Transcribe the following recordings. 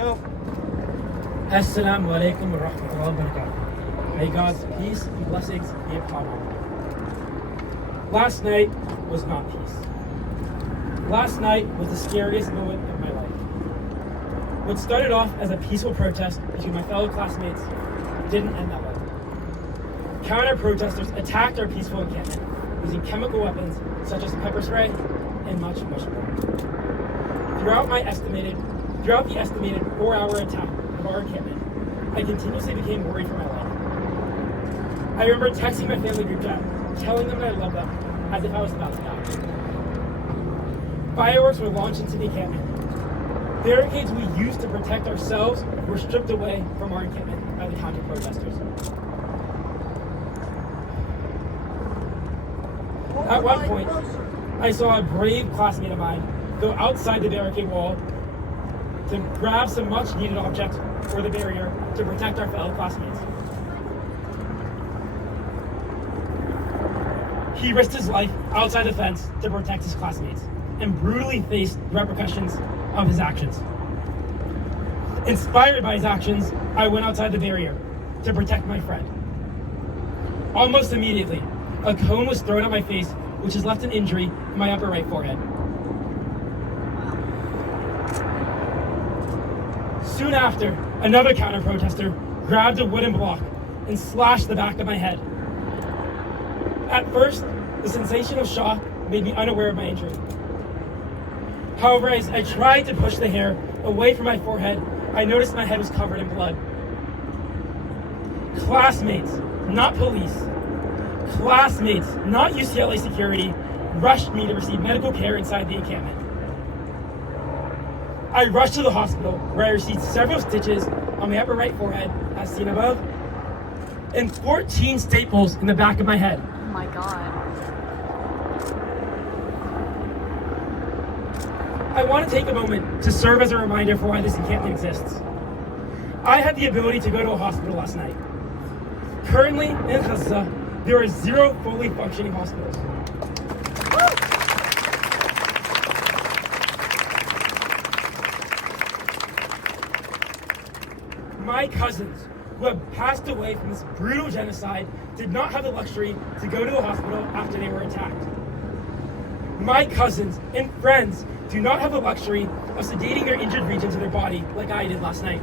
Go. Assalamu alaikum wa rahmatullahi wa barakatuh. May God's peace and blessings be upon all. Last night was not peace. Last night was the scariest moment of my life. What started off as a peaceful protest between my fellow classmates didn't end that way. Counter-protesters attacked our peaceful encampment using chemical weapons such as pepper spray and much, much more. Throughout the estimated 4-hour attack of our encampment, I continuously became worried for my life. I remember texting my family group chat, telling them that I loved them, as if I was about to die. Fireworks were launched into the encampment. Barricades we used to protect ourselves were stripped away from our encampment by the counter-protesters. At one point, I saw a brave classmate of mine go outside the barricade wall to grab some much-needed objects for the barrier to protect our fellow classmates. He risked his life outside the fence to protect his classmates and brutally faced the repercussions of his actions. Inspired by his actions, I went outside the barrier to protect my friend. Almost immediately, a cone was thrown at my face, which has left an injury in my upper right forehead. Soon after, another counter-protester grabbed a wooden block and slashed the back of my head. At first, the sensation of shock made me unaware of my injury. However, as I tried to push the hair away from my forehead, I noticed my head was covered in blood. Classmates, not police, classmates, not UCLA security, rushed me to receive medical care inside the encampment. I rushed to the hospital where I received several stitches on my upper right forehead, as seen above, and 14 staples in the back of my head. Oh my God. I want to take a moment to serve as a reminder for why this encampment exists. I had the ability to go to a hospital last night. Currently, in Gaza, there are 0 fully functioning hospitals. My cousins, who have passed away from this brutal genocide, did not have the luxury to go to a hospital after they were attacked. My cousins and friends do not have the luxury of sedating their injured regions of their body like I did last night.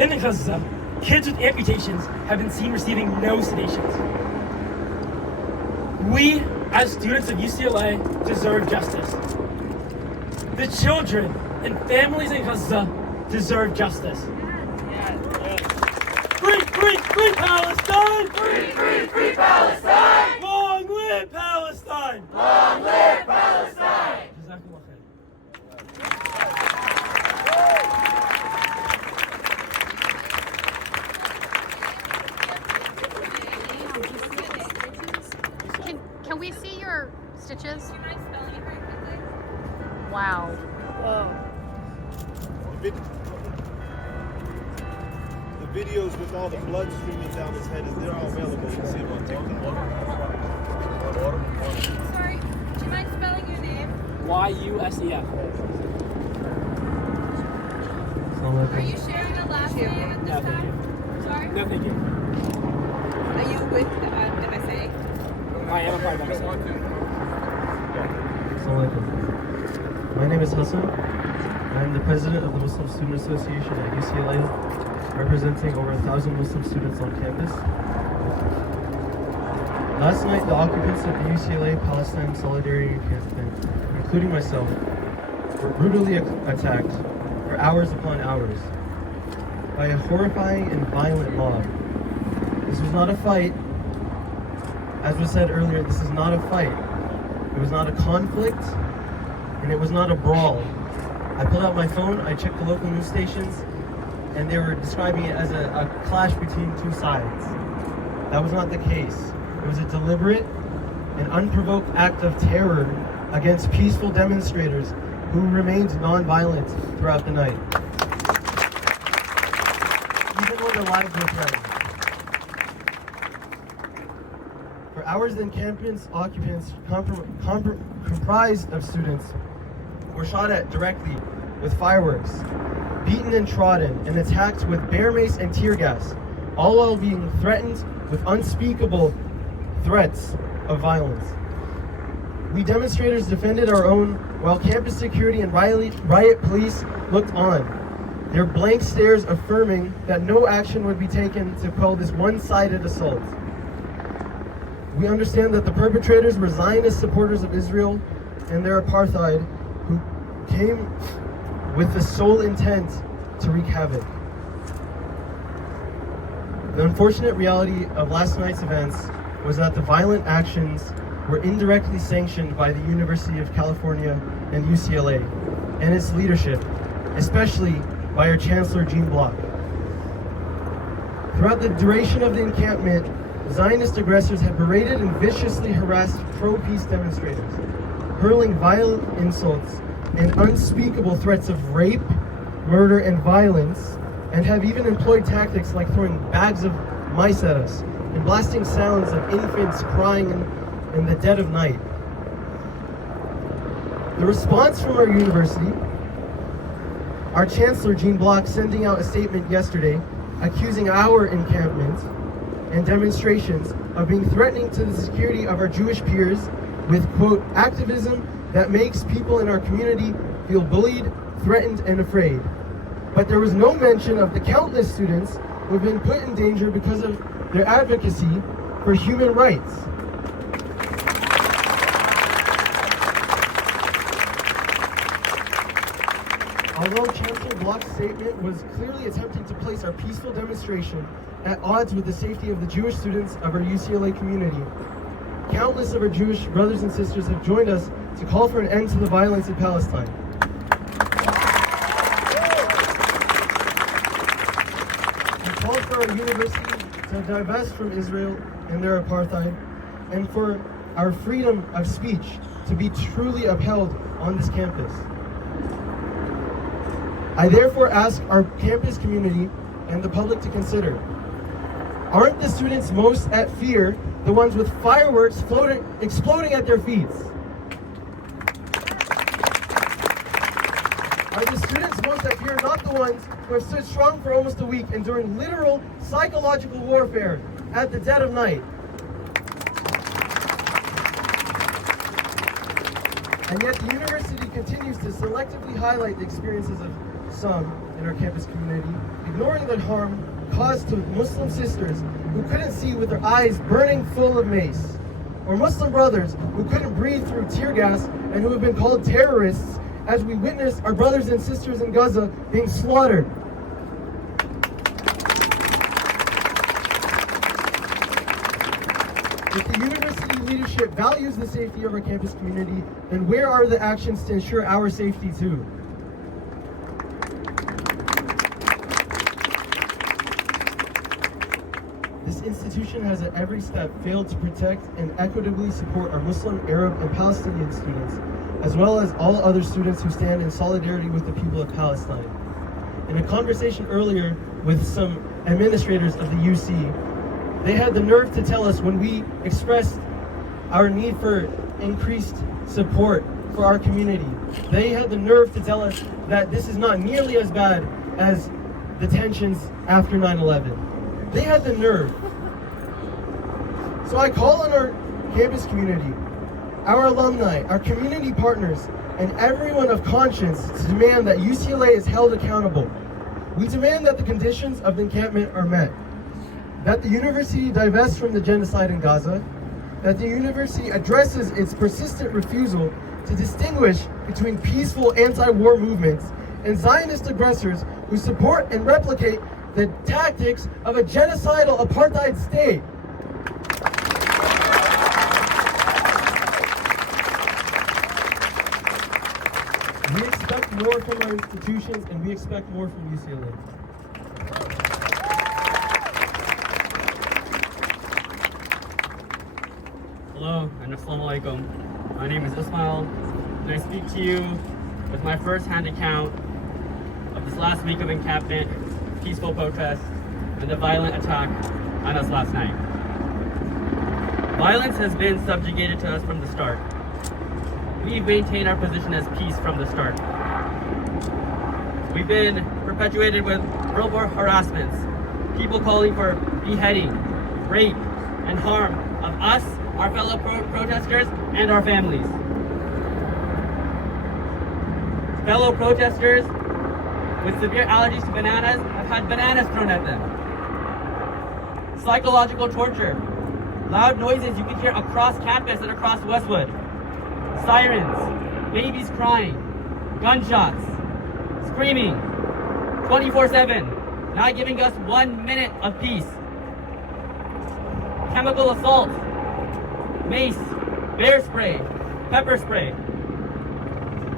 In Gaza, kids with amputations have been seen receiving no sedations. We, as students of UCLA, deserve justice. The children and families in Gaza deserve justice. Free, free, free Palestine! Free, free, free Palestine! Long live Palestine! Long live Palestine! Jazakallah khair. Can we see your stitches? Do you mind spelling it very quickly? Wow. The videos with all the blood streaming down his head, they're all available. You can see them on TikTok. Sorry, do you mind spelling your name? YUSEF. Are you sharing a last name at this No, thank time? you. Sorry? No, thank you. Are you with MSA? I am a part of myself. Assalamualaikum. My name is Hassan. I'm the president of the Muslim Student Association at UCLA, representing over 1,000 Muslim students on campus. Last night, the occupants of the UCLA Palestine Solidarity Encampment, including myself, were brutally attacked for hours upon hours by a horrifying and violent mob. This was not a fight. As was said earlier, this is not a fight. It was not a conflict, and it was not a brawl. I pulled out my phone, I checked the local news stations, and they were describing it as a clash between two sides. That was not the case. It was a deliberate and unprovoked act of terror against peaceful demonstrators who remained nonviolent throughout the night, even when their lives were threatened. For hours, the encampment's occupants, comprised of students, were shot at directly with fireworks, beaten and trodden, and attacked with bear mace and tear gas, all while being threatened with unspeakable threats of violence. We demonstrators defended our own while campus security and riot police looked on, their blank stares affirming that no action would be taken to quell this one-sided assault. We understand that the perpetrators were Zionist supporters of Israel and their apartheid who came with the sole intent to wreak havoc. The unfortunate reality of last night's events was that the violent actions were indirectly sanctioned by the University of California and UCLA and its leadership, especially by our Chancellor Gene Block. Throughout the duration of the encampment, Zionist aggressors had berated and viciously harassed pro-peace demonstrators, hurling violent insults and unspeakable threats of rape, murder, and violence, and have even employed tactics like throwing bags of mice at us and blasting sounds of infants crying in the dead of night. The response from our university, our Chancellor Gene Block sending out a statement yesterday accusing our encampment and demonstrations of being threatening to the security of our Jewish peers with, quote, activism that makes people in our community feel bullied, threatened, and afraid. But there was no mention of the countless students who have been put in danger because of their advocacy for human rights. Although Chancellor Block's statement was clearly attempting to place our peaceful demonstration at odds with the safety of the Jewish students of our UCLA community, countless of our Jewish brothers and sisters have joined us to call for an end to the violence in Palestine. We call for our university to divest from Israel and their apartheid, and for our freedom of speech to be truly upheld on this campus. I therefore ask our campus community and the public to consider, aren't the students most at fear the ones with fireworks exploding at their feet? Are the students most at fear not the ones who have stood strong for almost a week enduring literal psychological warfare at the dead of night? And yet the university continues to selectively highlight the experiences of some in our campus community, ignoring the harm caused to Muslim sisters who couldn't see with their eyes burning full of mace, or Muslim brothers who couldn't breathe through tear gas and who have been called terrorists as we witness our brothers and sisters in Gaza being slaughtered. If the university leadership values the safety of our campus community, then where are the actions to ensure our safety too? This institution has at every step failed to protect and equitably support our Muslim, Arab, and Palestinian students, as well as all other students who stand in solidarity with the people of Palestine. In a conversation earlier with some administrators of the UC, they had the nerve to tell us when we expressed our need for increased support for our community, they had the nerve to tell us that this is not nearly as bad as the tensions after 9/11. They had the nerve. So I call on our campus community, our alumni, our community partners, and everyone of conscience to demand that UCLA is held accountable. We demand that the conditions of the encampment are met, that the university divests from the genocide in Gaza, that the university addresses its persistent refusal to distinguish between peaceful anti-war movements and Zionist aggressors who support and replicate the tactics of a genocidal apartheid state. We expect more from our institutions, and we expect more from UCLA. Hello and Assalamu alaikum. My name is Ismail, and I speak to you with my first-hand account of this last week of encampment, peaceful protest, and the violent attack on us last night. Violence has been subjugated to us from the start. We've maintained our position as peace from the start. We've been perpetuated with verbal harassments, people calling for beheading, rape, and harm of us, our fellow protesters, and our families. Fellow protesters with severe allergies to bananas have had bananas thrown at them. Psychological torture, loud noises you can hear across campus and across Westwood, sirens, babies crying, gunshots, screaming, 24/7, not giving us 1 minute of peace. Chemical assault, mace, bear spray, pepper spray.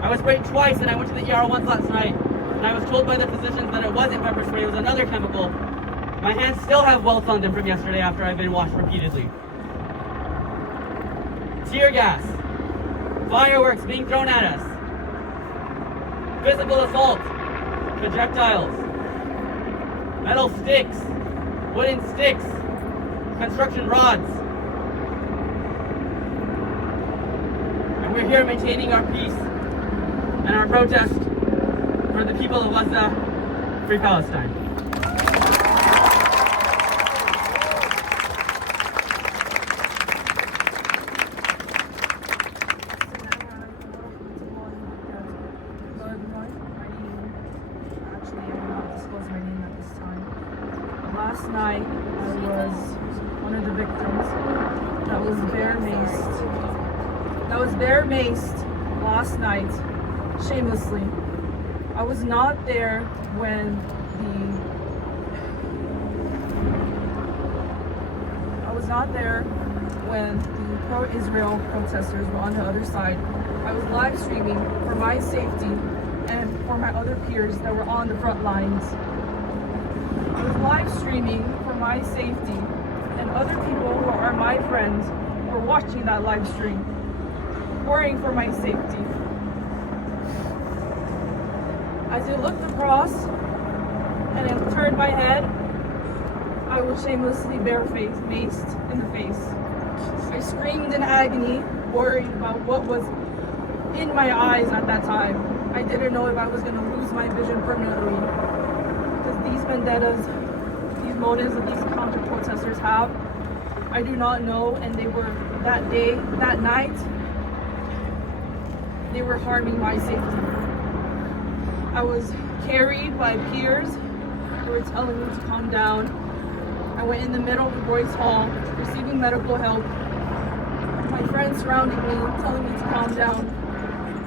I was sprayed twice and I went to the ER once last night, and I was told by the physicians that it wasn't pepper spray, it was another chemical. My hands still have welts on them from yesterday after I've been washed repeatedly. Tear gas, fireworks being thrown at us, physical assault, projectiles, metal sticks, wooden sticks, construction rods. And we're here maintaining our peace and our protest for the people of Gaza, Free Palestine. Last night, I was one of the victims that was bear maced last night, shamelessly. I was not there when the pro-Israel protesters were on the other side. I was live streaming for my safety and for my other peers that were on the front lines. I was live streaming for my safety, and other people who are my friends were watching that live stream, worrying for my safety. As I looked across and I turned my head, I was shamelessly barefaced, maced in the face. I screamed in agony, worried about what was in my eyes at that time. I didn't know if I was going to lose my vision permanently. Because these vendettas, these motives that these counter-protesters have, I do not know, and they were that night, they were harming my safety. I was carried by peers who were telling me to calm down. I went in the middle of the Royce Hall, receiving medical help. My friends surrounding me, telling me to calm down.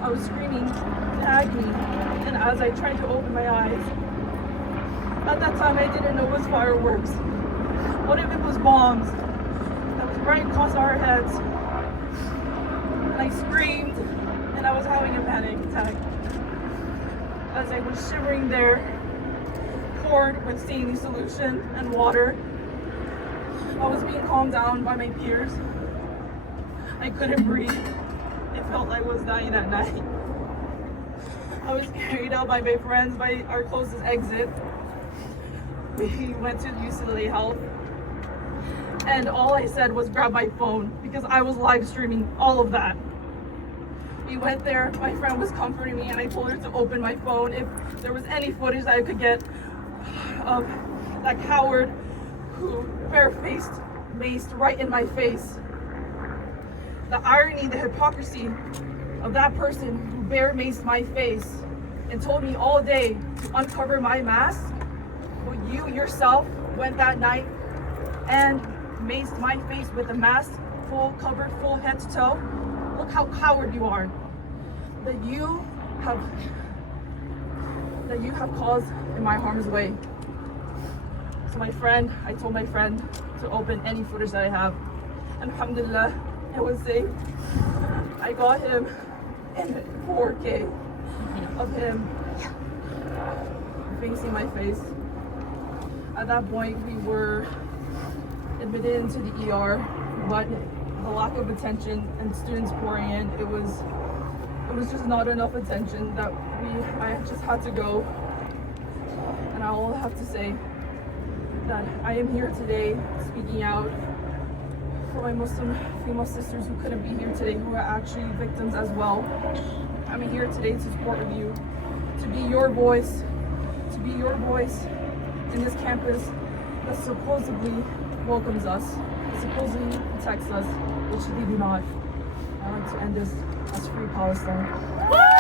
I was screaming in agony, and as I tried to open my eyes, at that time I didn't know it was fireworks. What if it was bombs that was right across our heads? And I screamed, and I was having a panic attack. As I was shivering there, poured with saline solution and water, I was being calmed down by my peers. I couldn't breathe. It felt like I was dying that night. I was carried out by my friends by our closest exit. We went to UCLA Health, and all I said was grab my phone because I was live streaming all of that. We went there, my friend was comforting me, and I told her to open my phone if there was any footage that I could get of that coward who barefaced, maced right in my face. The irony, the hypocrisy of that person who bare maced my face and told me all day to uncover my mask, but you yourself went that night and maced my face with a mask full covered, full head to toe. Look how coward you are. That you have caused in my harm's way. So I told my friend to open any footage that I have. And alhamdulillah, it was safe. I got him in 4K of him facing my face. At that point, we were admitted into the ER, but the lack of attention and students pouring in, it was just not enough attention that I just had to go. And I will have to say that I am here today speaking out for my Muslim female sisters who couldn't be here today, who are actually victims as well. I'm here today to support you, to be your voice, to be your voice in this campus that supposedly welcomes us, that supposedly protects us, which they do not. I like to end this as Free Palestine.